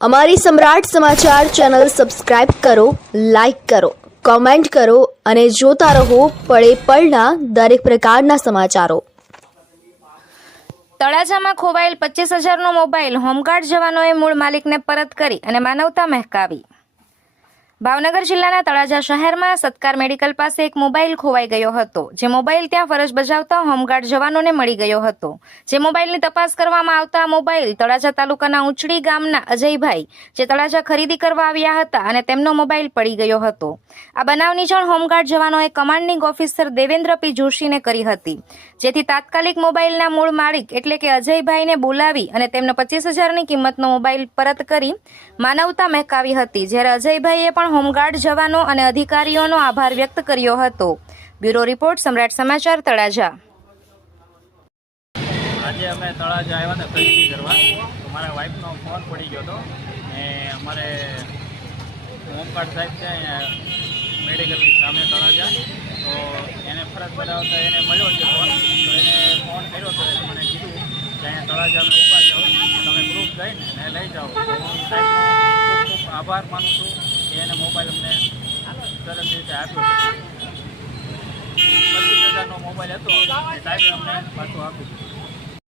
અમારી Samrat Samachar channel subscribe કરો, like કરો, કોમેન્ટ કરો અને જોતા રહો પળે પળના દરેક પ્રકારના સમાચારો. તળાજામાં ખોવાયેલ પચીસ હજારનો મોબાઈલ હોમગાર્ડ જવાનોએ મૂળ માલિકને પરત કરી અને માનવતા મહેકાવી. ભાવનગર જિલ્લાના તળાજા શહેરમાં સત્કાર મેડિકલ પાસે એક મોબાઈલ ખોવાઈ ગયો હતો. જે મોબાઈલ ત્યાં ફરજ બજાવતા હોમગાર્ડ જવાનોને મળી ગયો હતો. જે મોબાઈલની તપાસ કરવામાં આવતા મોબાઈલ તળાજા તાલુકાના ઉંચડી ગામના અજયભાઈ, જે તળાજા ખરીદી કરવા આવ્યા હતા અને તેમનો મોબાઈલ પડી ગયો હતો. આ બનાવની જાણ હોમગાર્ડ જવાનોએ કમાન્ડિંગ ઓફિસર દેવેન્દ્ર પી. જોશીને કરી હતી. જેથી તાત્કાલિક મોબાઈલના મૂળ માલિક એટલે કે અજયભાઈને બોલાવી અને તેમનો પચીસ હજારની કિંમતનો મોબાઈલ પરત કરી માનવતા મહેકાવી હતી. જ્યારે અજયભાઈએ પણ હોમગાર્ડ જવાનો અને અધિકારીઓનો આભાર વ્યક્ત કર્યો હતો. બ્યુરો રિપોર્ટ, સમ્રાટ સમાચાર, તળાજા. આજે અમે તળાજા આવ્યા હતા ખરીદી કરવા. તો મારા વાઈફનો ફોન પડી ગયો હતો ને અમારે હોમગાર્ડ સાહેબ છે મેડિકલની સામે તળાજા. તો એને ફરજ બજાવતા એને મળ્યો છે ફોન એને ફોન કર્યો હતો એને મને કીધું કે અહીંયા તળાજા અમે ઊભા જાઓ તમે ગ્રુપ જઈને લઈ જાઓ. આભાર માનું છું. કે એને મોબાઈલ અમને સરસ રીતે આપ્યો છે પચીસ હજારનો મોબાઈલ હતો. સાહેબે અમને પાછો આપ્યો